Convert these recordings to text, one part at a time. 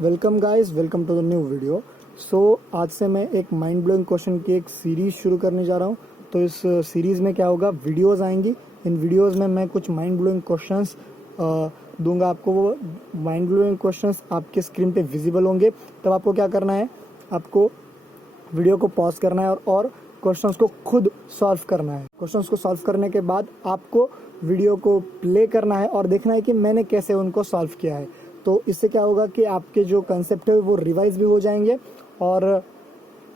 Welcome guys, welcome to the new video. आज से मैं एक माइंड ब्लोइंग क्वेश्चन की एक सीरीज शुरू करने जा रहा हूँ। तो इस सीरीज में क्या होगा, वीडियोस आएंगी। इन वीडियोस में मैं कुछ माइंड ब्लोइंग क्वेश्चंस दूंगा आपको। वो माइंड ब्लोइंग क्वेश्चंस आपके स्क्रीन पे विजिबल होंगे। तब आपको क्या करना है, आपको वीडियो को पॉज करना है और क्वेश्चंस को खुद सॉल्व करना है। क्वेश्चंस को सॉल्व करने के बाद आपको वीडियो को प्ले करना है और देखना है कि मैंने कैसे उनको सॉल्व किया है। तो इससे क्या होगा कि आपके जो कंसेप्ट है वो रिवाइज भी हो जाएंगे और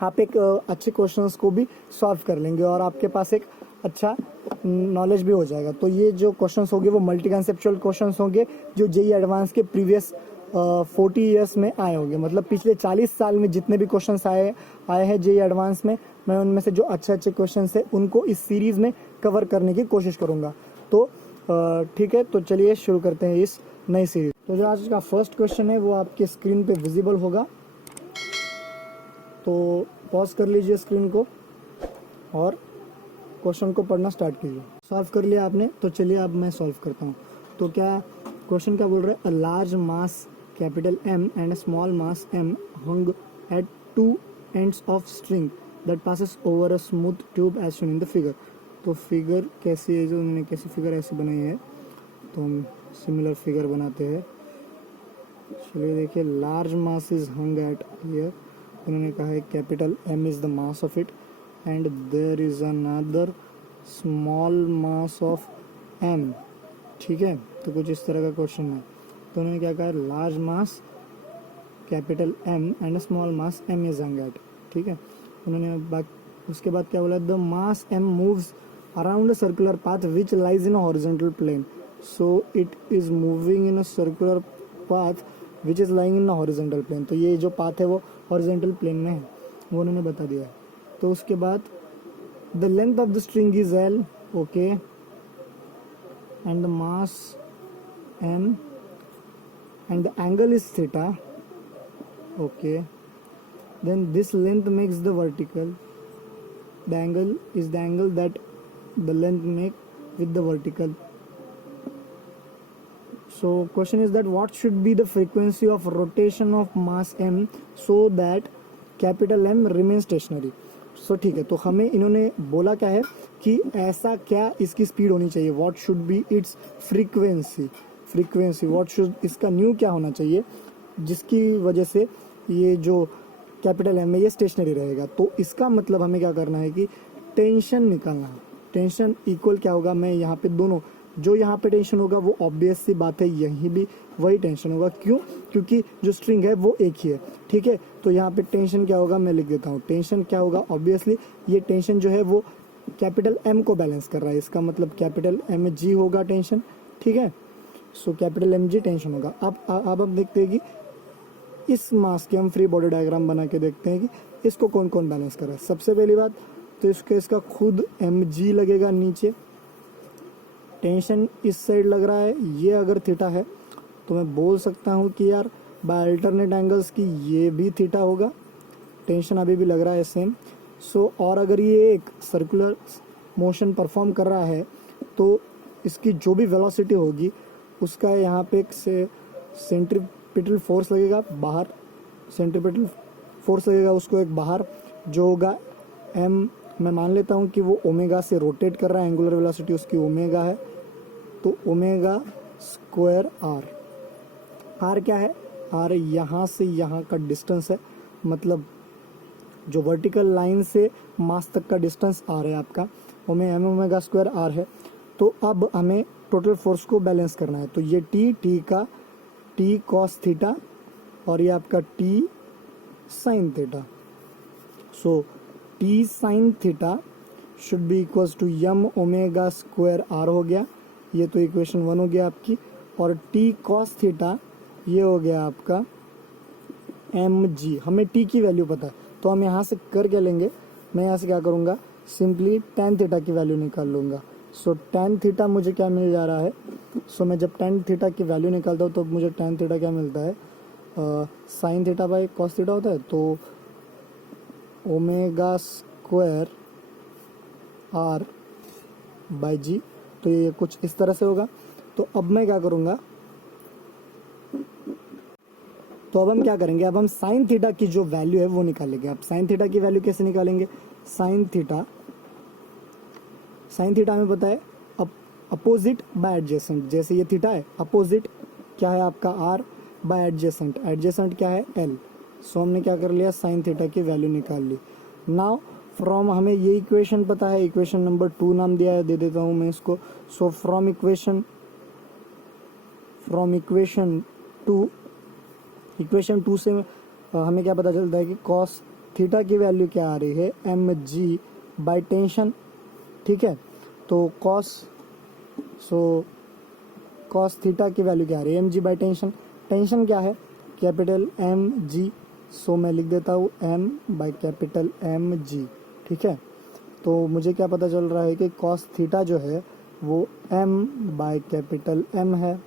आप एक अच्छे क्वेश्चंस को भी सॉल्व कर लेंगे और आपके पास एक अच्छा नॉलेज भी हो जाएगा। तो ये जो क्वेश्चंस होंगे वो मल्टी कंसेप्चुअल क्वेश्चंस होंगे जो जेईई एडवांस के प्रीवियस 40 ईयर्स में आए होंगे। मतलब पिछले 40 साल में जितने भी क्वेश्चंस आए हैं जेईई एडवांस में, मैं उनमें से जो अच्छे क्वेश्चंस है उनको इस सीरीज में कवर करने की कोशिश करूंगा। तो ठीक है, तो चलिए शुरू करते हैं इस नई सीरीज। तो जो आज का फर्स्ट क्वेश्चन है वो आपके स्क्रीन पे विजिबल होगा। तो पॉज कर लीजिए स्क्रीन को और क्वेश्चन को पढ़ना स्टार्ट कीजिए। सॉल्व कर लिया आपने, तो चलिए अब मैं सॉल्व करता हूँ। तो क्या क्वेश्चन क्या बोल रहा है, a large mass capital M and a small mass M hung at two ends of string that passes over a smooth tube as shown in the figure. तो फिगर कैसी है, जो उन्होंने कैसी फिगर ऐसी बनाई है, तो हम सिमिलर फिगर बनाते हैं। चलिए देखिए, large mass is hung at here. उन्होंने कहा है capital M is the mass of it and there is another small mass of M। ठीक है, तो कुछ इस तरह का क्वेश्चन है। तो उन्होंने क्या कहा, large mass capital M and small mass M is hung at. ठीक है, उन्होंने उसके बाद क्या बोला, the mass M moves around a circular path which lies in a horizontal plane. So it is moving in a circular path which is lying in a horizontal plane. तो ये जो पाथ है वो हॉरिजॉन्टल प्लेन में है, वो उन्होंने बता दिया है। तो उसके बाद the length of the string is L, okay, and the mass M and the angle is theta, okay, then this length makes the vertical, the angle is the angle that the length make with the vertical. So question is that what should be the frequency of rotation of mass M so that capital M remains stationary. So ठीक है, तो हमें इन्होंने बोला क्या है कि ऐसा क्या इसकी स्पीड होनी चाहिए, what should be its frequency, what should इसका न्यू क्या होना चाहिए जिसकी वजह से ये जो कैपिटल M है ये स्टेशनरी रहेगा। तो इसका मतलब हमें क्या करना है कि टेंशन निकालना है। टेंशन इक्वल क्या होगा, मैं यहाँ पे दोनों, जो यहाँ पे टेंशन होगा वो ऑब्वियस सी बात है यहीं भी वही टेंशन होगा। क्यों? क्योंकि जो स्ट्रिंग है वो एक ही है। ठीक है, तो यहाँ पे टेंशन क्या होगा, मैं लिख देता हूँ। टेंशन क्या होगा, ऑब्वियसली ये टेंशन जो है वो कैपिटल M को बैलेंस कर रहा है। इसका मतलब कैपिटल Mg होगा टेंशन। ठीक है, सो कैपिटल Mg टेंशन होगा। अब हम देखते हैं कि इस मास के हम फ्री बॉडी डायग्राम बना के देखते हैं कि इसको कौन कौन बैलेंस कर रहा है। सबसे पहली बात तो इसका खुद Mg लगेगा नीचे, टेंशन इस साइड लग रहा है। ये अगर थीटा है तो मैं बोल सकता हूँ कि यार बाय अल्टरनेट एंगल्स की ये भी थीटा होगा, टेंशन अभी भी लग रहा है सेम। सो और अगर ये एक सर्कुलर मोशन परफॉर्म कर रहा है तो इसकी जो भी वेलोसिटी होगी उसका यहाँ पे एक सेंट्रीपिटल फोर्स लगेगा बाहर, सेंट्रीपिटल फोर्स लगेगा उसको एक बाहर, जो होगा M। मैं मान लेता हूँ कि वो ओमेगा से रोटेट कर रहा है, एंगुलर वेलोसिटी उसकी ओमेगा है, तो ओमेगा स्क्वायर आर क्या है, आर यहाँ से यहाँ का डिस्टेंस है, मतलब जो वर्टिकल लाइन से मास तक का डिस्टेंस आर है आपका, ओमेगा स्क्वायर आर है। तो अब हमें टोटल फोर्स को बैलेंस करना है। तो ये टी का टी कॉस थीटा और ये आपका T sine theta. So T sine theta should be equals to m omega square R हो गया, ये तो इक्वेशन 1 हो गया आपकी। और टी कॉस थीटा ये हो गया आपका mg। हमें टी की वैल्यू पता है तो हम यहाँ से कर क्या लेंगे, मैं यहाँ से क्या करूँगा, सिंपली tan थीटा की वैल्यू निकाल लूँगा। सो tan थीटा मुझे क्या मिल जा रहा है, सो मैं जब tan थीटा की वैल्यू निकालता हूँ तो मुझे tan थीटा क्या मिलता है, sine theta by cos theta होता है, तो omega square R by G. तो ये कुछ इस तरह से होगा। तो अब मैं क्या करूँगा, तो अब हम क्या करेंगे, अब हम साइन थीटा की जो वैल्यू है वो निकालेंगे। अब साइन थीटा की वैल्यू कैसे निकालेंगे, साइन थीटा हमें पता है अपोजिट बाय एडजेसेंट, जैसे ये थीटा है, अपोजिट क्या है आपका आर बाय एडजेसेंट, एडजेसेंट क्या है एल। सो हमने क्या कर लिया, साइन थीटा की वैल्यू निकाल ली। नाउ फ्रॉम हमें ये इक्वेशन पता है, इक्वेशन नंबर 2 नाम दिया है, दे देता हूँ मैं इसको। सो फ्रॉम इक्वेशन 2 से हमें क्या पता चलता है कि कॉस थीटा की वैल्यू क्या आ रही है, एम जी बाई टेंशन। ठीक है, तो कॉस थीटा की वैल्यू क्या आ रही है, M G by tension. Tension क्या है, कैपिटल एम जी। सो मैं लिख देता हूँ M by capital M G. ठीक है, तो मुझे क्या पता चल रहा है कि कॉस थीटा जो है वो एम बाई कैपिटल एम है।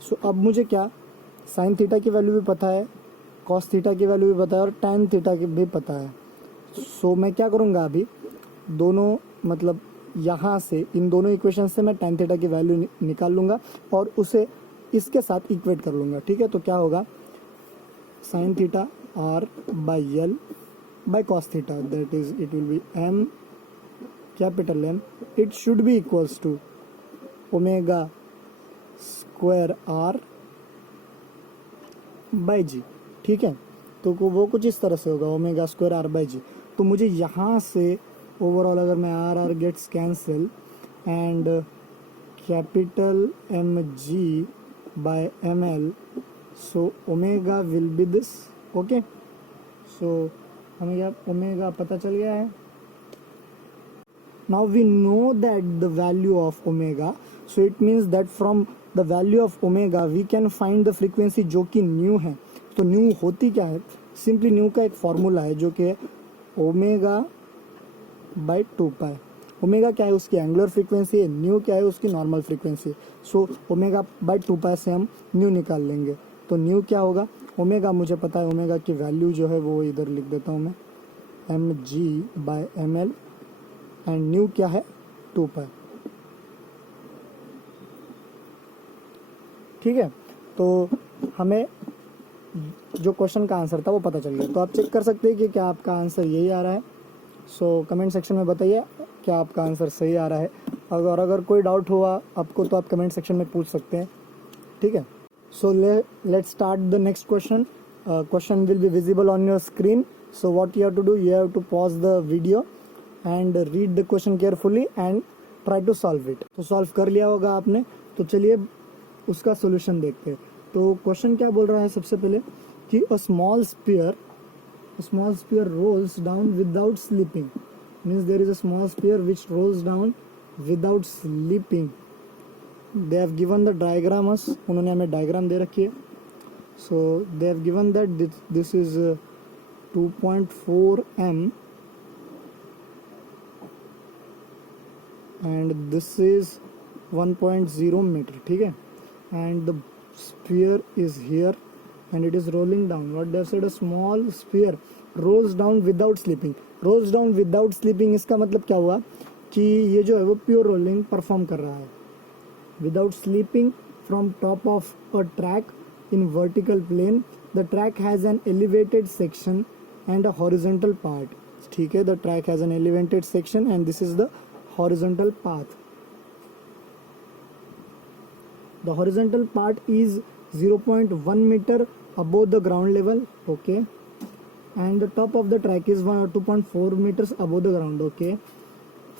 सो अब मुझे क्या, साइन थीटा की वैल्यू भी पता है, कॉस थीटा की वैल्यू भी पता है और टैन थीटा की भी पता है। सो मैं क्या करूँगा, अभी दोनों मतलब यहाँ से इन दोनों इक्वेशन से मैं टैन थीटा की वैल्यू निकाल लूँगा और उसे इसके साथ इक्वेट कर लूँगा। ठीक है, तो क्या होगा, sine theta R by L by cos theta, that is it will be M capital M, it should be equals to omega square R by G. ठीक है, तो वो कुछ इस तरह से होगा, omega square R by G. तो मुझे यहाँ से ओवरऑल अगर मैं R gets cancel and capital M G by M L, so omega will be this. Okay, so हमें क्या ओमेगा पता चल गया है। Now we know that the value of omega, so it means that from the value of omega we can find the frequency जो कि new है। तो न्यू होती क्या है, सिंपली न्यू का एक फॉर्मूला है जो कि है ओमेगा बाई 2 पाई। ओमेगा क्या है, उसकी एंगुलर फ्रीक्वेंसी है, न्यू क्या है, उसकी normal frequency. So omega by 2 पाई से हम न्यू निकाल लेंगे। तो न्यू क्या होगा, ओमेगा मुझे पता है, ओमेगा की वैल्यू जो है वो इधर लिख देता हूँ मैं, M G by M L, and new क्या है 2 पाई। ठीक है, तो हमें जो क्वेश्चन का आंसर था वो पता चल गया। तो आप चेक कर सकते हैं कि क्या आपका आंसर यही आ रहा है। सो कमेंट सेक्शन में बताइए क्या आपका आंसर सही आ रहा है। अगर कोई डाउट हुआ आपको तो आप कमेंट सेक्शन में पूछ सकते हैं। ठीक है, so let's start the next question. Question will be visible on your screen. So what you have to do, you have to pause the video and read the question carefully and try to solve it. तो solve कर लिया होगा आपने, तो चलिए उसका solution देखते हैं। तो क्वेश्चन क्या बोल रहा है, सबसे पहले कि a small sphere rolls down without sleeping, means there is a small sphere which rolls down without sleeping. They have given the diagram us, उन्होंने हमें डायग्राम दे रखी है। So they have given that this is 2.4 m and this is 1.0 meter. ठीक है, and the sphere is here and it is rolling down. What they have said, a small sphere rolls down without sleeping. rolls down without sleeping, इसका मतलब क्या हुआ कि ये जो है वो प्योर रोलिंग परफॉर्म कर रहा है without sleeping from top of a track in vertical plane. The track has an elevated section and a horizontal part. ठीक है, the track has an elevated section and this is the horizontal path. The horizontal part is 0.1 meter above the ground level. Okay, and the top of the track is 2.4 meters above the ground. Okay,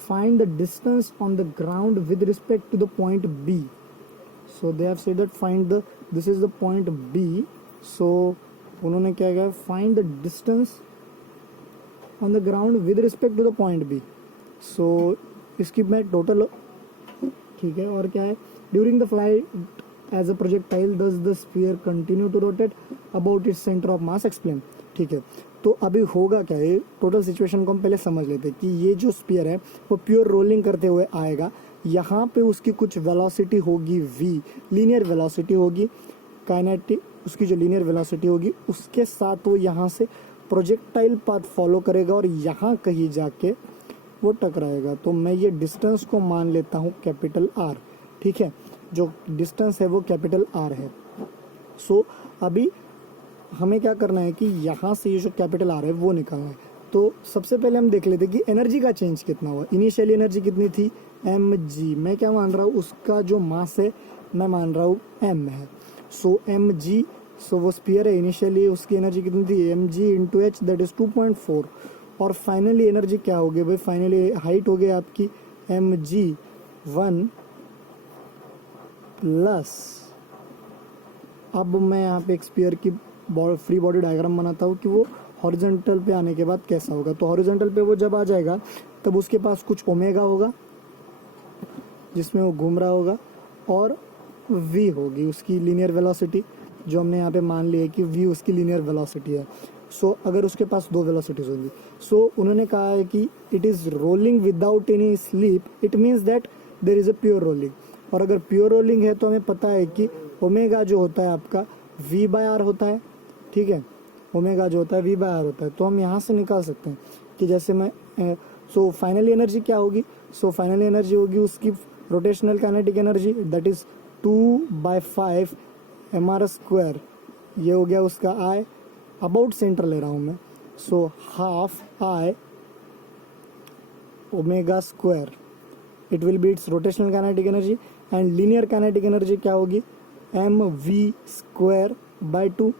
find the distance on the ground with respect to the point B. So they have said that this is the point B. So उन्होंने क्या किया, find the distance on the ground with respect to the point B. So इसकी मैं total, ठीक है, और क्या है, during the flight as a projectile does the sphere continue to rotate about its centre of mass, explain. ठीक है, तो अभी होगा क्या है, टोटल सिचुएशन को हम पहले समझ लेते हैं कि ये जो स्फीयर है वो प्योर रोलिंग करते हुए आएगा। यहाँ पे उसकी कुछ वेलोसिटी होगी v, लीनियर वेलोसिटी होगी, काइनेटिक उसकी जो लीनियर वेलोसिटी होगी उसके साथ वो यहाँ से प्रोजेक्टाइल पाथ फॉलो करेगा और यहाँ कहीं जाके वो टकराएगा। तो मैं ये डिस्टेंस को मान लेता हूँ कैपिटल R। ठीक है, जो डिस्टेंस है वो कैपिटल R है। सो अभी हमें क्या करना है कि यहाँ से ये जो कैपिटल आर है वो निकालना है। तो सबसे पहले हम देख लेते हैं कि एनर्जी का चेंज कितना हुआ। इनिशियली एनर्जी कितनी थी mg, मैं क्या मान रहा हूँ उसका जो मास है मैं मान रहा हूँ m है। सो mg, सो वो स्फीयर है, इनिशियली उसकी एनर्जी कितनी थी mg into H that is 2.4। और फाइनली एनर्जी क्या हो गई भाई, फाइनली हाइट हो गई आपकी mg1 प्लस, अब मैं यहाँ पे एक स्फीयर की फ्री बॉडी डायग्राम बनाता हूँ कि वो हॉरिजॉन्टल पे आने के बाद कैसा होगा। तो हॉरिजॉन्टल पे वो जब आ जाएगा तब उसके पास कुछ ओमेगा होगा जिसमें वो घूम रहा होगा, और v होगी उसकी लीनियर वेलोसिटी, जो हमने यहाँ पे मान लिया है कि v उसकी लीनियर वेलोसिटी है। सो अगर उसके पास दो वेलोसिटीज होंगी, सो उन्होंने कहा है कि it is rolling without any sleep, it means that there is a pure rolling. और अगर प्योर रोलिंग है तो हमें पता है कि ओमेगा जो होता है आपका v/r होता है, ठीक है, ओमेगा जो होता है v/r होता है। तो हम यहाँ से निकाल सकते हैं कि जैसे मैं सो फाइनली एनर्जी क्या होगी, सो फाइनली एनर्जी होगी उसकी rotational kinetic energy that is 2/5 mr², ये हो गया उसका I, अबाउट सेंटर ले रहा हूँ मैं, so half I omega square, it will B it's rotational kinetic energy. And linear kinetic energy क्या होगी mv²/2,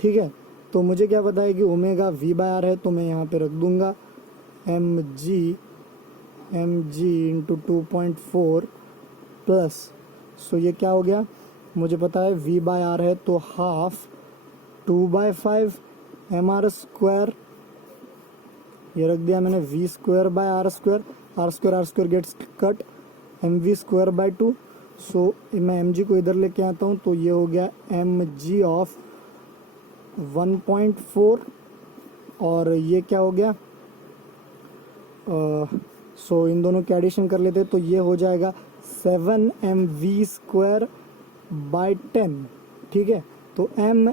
ठीक है। तो मुझे क्या पता है कि ओमेगा v/r है, तो मैं यहाँ पे रख दूंगा mg इंटू 2.4 प्लस, सो ये क्या हो गया, मुझे पता है v/r है तो हाफ 2/5 mr², ये रख दिया मैंने v²/r², r² gets cut, mv²/2। सो मैं mg को इधर लेके आता हूँ तो ये हो गया mg ऑफ 1.4, और ये क्या हो गया, सो इन दोनों के एडिशन कर लेते तो ये हो जाएगा 7mv²/10, ठीक है। तो m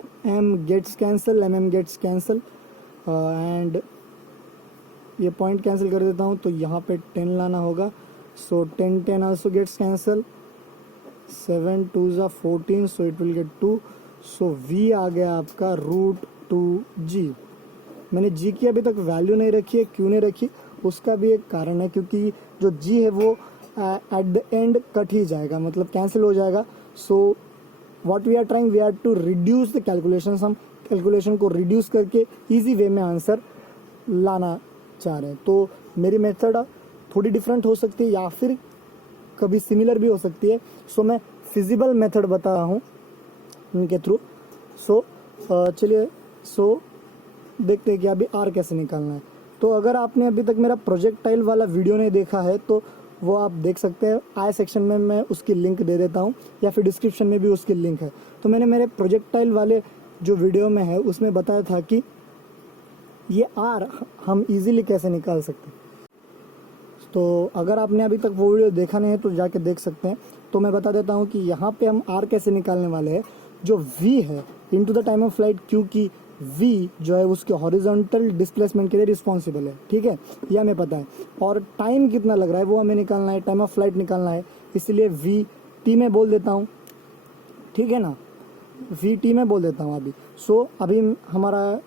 gets cancel, gets cancel, and ये पॉइंट कैंसिल कर देता हूँ तो यहाँ पे 10 लाना होगा। So 10 also gets cancel, 7 2s are 14, so it will get 2। So v आ गया आपका √2g। मैंने g की अभी तक वैल्यू नहीं रखी है, क्यों नहीं रखी उसका भी एक कारण है, क्योंकि जो g है वो एट द एंड कट ही जाएगा, मतलब कैंसिल हो जाएगा। So what we are trying, we are to reduce the calculation, हम कैलकुलेशन को रिड्यूस करके इजी वे में आंसर लाना चाह रहे हैं। तो मेरी मेथड थोड़ी डिफरेंट हो सकती है या फिर कभी सिमिलर भी हो सकती है। सो मैं फिजिबल मेथड बता रहा हूँ इनके थ्रू। सो चलिए, सो देखते हैं कि अभी आर कैसे निकालना है। तो अगर आपने अभी तक मेरा प्रोजेक्टाइल वाला वीडियो नहीं देखा है तो वो आप देख सकते हैं, आई सेक्शन में मैं उसकी लिंक दे देता हूँ या फिर डिस्क्रिप्शन में भी उसकी लिंक है। तो मैंने मेरे प्रोजेक्टाइल वाले जो वीडियो में है उसमें बताया था कि ये आर हम इजीली कैसे निकाल सकते हैं। तो अगर आपने अभी तक वो वीडियो देखा नहीं है तो जाके देख सकते हैं। तो मैं बता देता हूँ कि यहाँ पे हम आर कैसे निकालने वाले हैं। जो v है into the time of flight, क्योंकि v जो है उसके हॉरिजॉन्टल डिस्प्लेसमेंट के लिए रिस्पॉन्सिबल है, ठीक है, ये हमें पता है। और टाइम कितना लग रहा है वो हमें निकालना है, टाइम ऑफ फ्लाइट निकालना है, इसलिए v t में बोल देता हूँ, ठीक है ना, v t में बोल देता हूँ अभी। सो अभी हमारा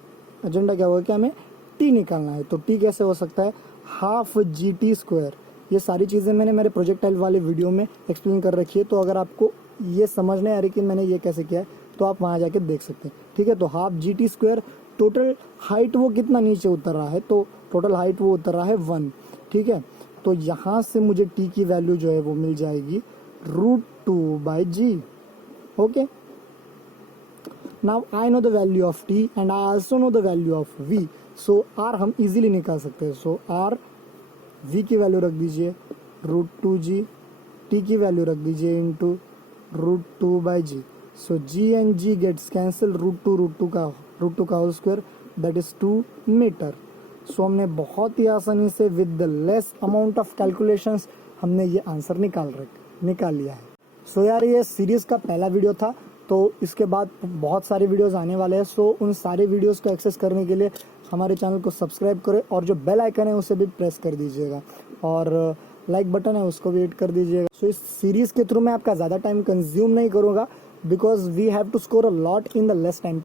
एजेंडा क्या होगा कि हमें t निकालना है। तो t कैसे हो सकता है, हाफ gt²। ये सारी चीज़ें मैंने मेरे प्रोजेक्टाइल वाले वीडियो में एक्सप्लेन कर रखी है। तो अगर आपको ये समझ नहीं आ रही कि मैंने ये कैसे किया है तो आप वहाँ जाके देख सकते हैं, ठीक है। तो हाफ gt², टोटल हाइट वो कितना नीचे उतर रहा है, तो टोटल हाइट वो उतर रहा है 1, ठीक है। तो यहाँ से मुझे t की वैल्यू जो है वो मिल जाएगी √2/g, okay. Now I know the value of t and I also know the value of v। So r हम इजीली निकाल सकते हैं। सो r v की वैल्यू रख दीजिए √2g, t की वैल्यू रख दीजिए into √2/g। So g and g gets cancel, √2 का whole square that is 2 metre. So हमने बहुत ही आसानी से with the less amount of calculations हमने ये आंसर निकाल लिया है। सो यार ये सीरीज का पहला वीडियो था, तो इसके बाद बहुत सारे वीडियोस आने वाले हैं। सो उन सारे वीडियोस को एक्सेस करने के लिए हमारे चैनल को सब्सक्राइब करें और जो बेल आइकन है उसे भी प्रेस कर दीजिएगा, और लाइक बटन है उसको भी हिट कर दीजिएगा। सो इस सीरीज़ के थ्रू मैं आपका ज़्यादा टाइम कंज्यूम नहीं करूँगा, because we have to score a lot in the less time.